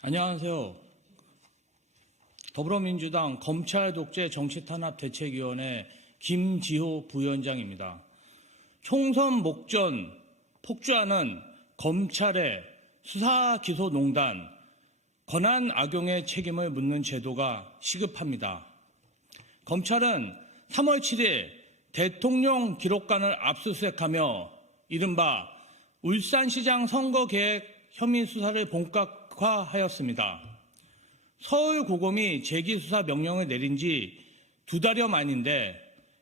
안녕하세요. 더불어민주당 검찰 독재 정치탄압대책위원회 김지호 부위원장입니다. 총선 목전 폭주하는 검찰의 수사기소농단, 권한 악용의 책임을 묻는 제도가 시급합니다. 검찰은 3월 7일 대통령 기록관을 압수수색하며 이른바 울산시장 선거계획 혐의 수사를 본격화하였습니다. 서울고검이 재기수사 명령을 내린 지 2달여 만인데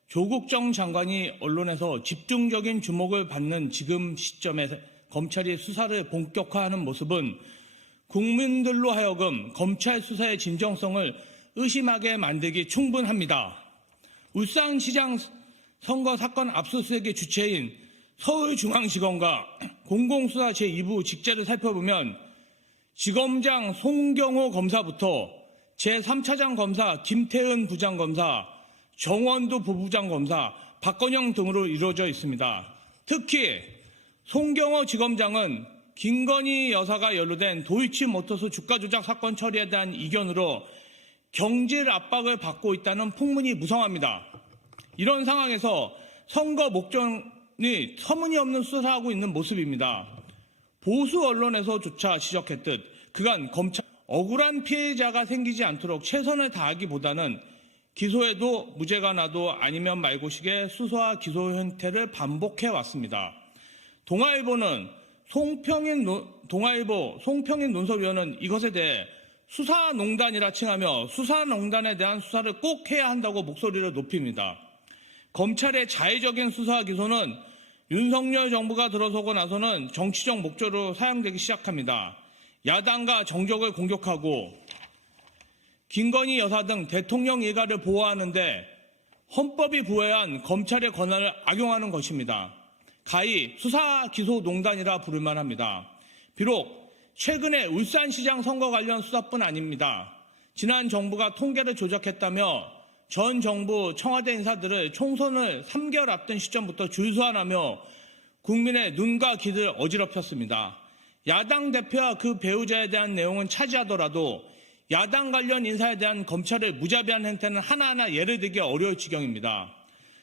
조국 전 장관이 언론에서 집중적인 주목을 받는 지금 시점에 검찰이 수사를 본격화하는 모습은 국민들로 하여금 검찰 수사의 진정성을 의심하게 만들기 충분합니다. 울산시장 선거 사건 압수수색의 주체인 서울중앙지검과 공공수사 제2부 직제를 살펴보면 지검장 송경호 검사부터 제3차장 검사 김태은 부장검사, 정원도 부부장검사, 박건영 등으로 이루어져 있습니다. 특히 송경호 지검장은 김건희 여사가 연루된 도이치모터스 주가 조작 사건 처리에 대한 이견으로 경질 압박을 받고 있다는 풍문이 무성합니다. 이런 상황에서 선거 목전이 터무니없는 수사하고 있는 모습입니다. 보수 언론에서조차 지적했듯 그간 검찰 억울한 피해자가 생기지 않도록 최선을 다하기보다는 기소해도 무죄가 나도 아니면 말고식의 수사와 기소 형태를 반복해 왔습니다. 동아일보 송평인 논설위원은 이것에 대해 수사농단이라 칭하며 수사농단에 대한 수사를 꼭 해야 한다고 목소리를 높입니다. 검찰의 자의적인 수사와 기소는 윤석열 정부가 들어서고 나서는 정치적 목적으로 사용되기 시작합니다. 야당과 정적을 공격하고 김건희 여사 등 대통령 일가를 보호하는데 헌법이 부여한 검찰의 권한을 악용하는 것입니다. 가히 수사 기소 농단이라 부를 만합니다. 비록 최근에 울산시장 선거 관련 수사뿐 아닙니다. 지난 정부가 통계를 조작했다며 전 정부 청와대 인사들을 총선을 3개월 앞둔 시점부터 줄소환하며 국민의 눈과 귀를 어지럽혔습니다. 야당 대표와 그 배우자에 대한 내용은 차지하더라도 야당 관련 인사에 대한 검찰의 무자비한 행태는 하나하나 예를 들기 어려울 지경입니다.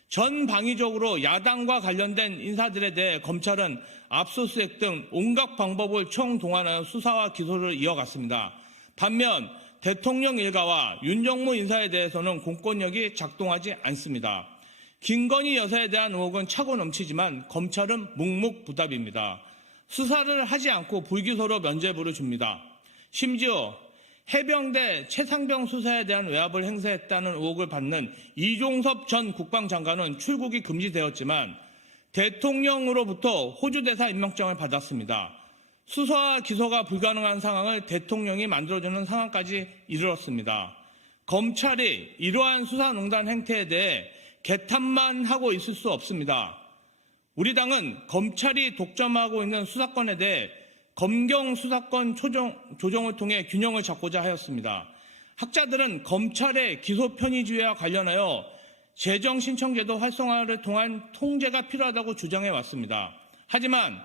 전방위적으로 야당과 관련된 인사들에 대해 검찰은 압수수색 등 온갖 방법을 총동원하여 수사와 기소를 이어갔습니다. 반면 대통령 일가와 윤정무 인사에 대해서는 공권력이 작동하지 않습니다. 김건희 여사에 대한 의혹은 차고 넘치지만 검찰은 묵묵부답입니다. 수사를 하지 않고 불기소로 면죄부를 줍니다. 심지어 해병대 최상병 수사에 대한 외압을 행사했다는 의혹을 받는 이종섭 전 국방장관은 출국이 금지되었지만 대통령으로부터 호주 대사 임명장을 받았습니다. 수사와 기소가 불가능한 상황을 대통령이 만들어주는 상황까지 이르렀습니다. 검찰이 이러한 수사농단 행태에 대해 개탄만 하고 있을 수 없습니다. 우리 당은 검찰이 독점하고 있는 수사권에 대해 검경 수사권 조정을 통해 균형을 잡고자 하였습니다. 학자들은 검찰의 기소 편의주의와 관련하여 재정신청제도 활성화를 통한 통제가 필요하다고 주장해 왔습니다. 하지만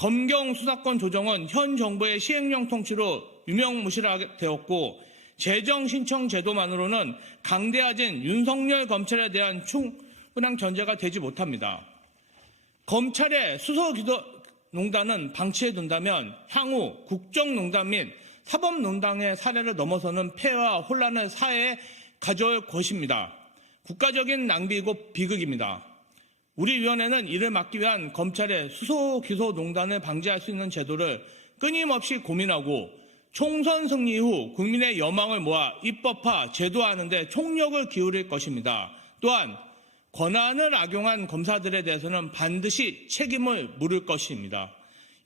검경 수사권 조정은 현 정부의 시행령 통치로 유명무실하게 되었고 재정신청 제도만으로는 강대화진 윤석열 검찰에 대한 충분한 견제가 되지 못합니다. 검찰의 수사기소농단은 방치해둔다면 향후 국정농단 및 사법농단의 사례를 넘어서는 폐해와 혼란을 사회에 가져올 것입니다. 국가적인 낭비이고 비극입니다. 우리 위원회는 이를 막기 위한 검찰의 수소기소농단을 방지할 수 있는 제도를 끊임없이 고민하고 총선 승리 후 국민의 여망을 모아 입법화, 제도화하는 데 총력을 기울일 것입니다. 또한 권한을 악용한 검사들에 대해서는 반드시 책임을 물을 것입니다.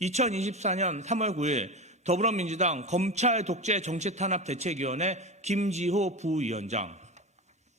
2024년 3월 9일 더불어민주당 검찰 독재 정치탄압대책위원회 김지호 부위원장.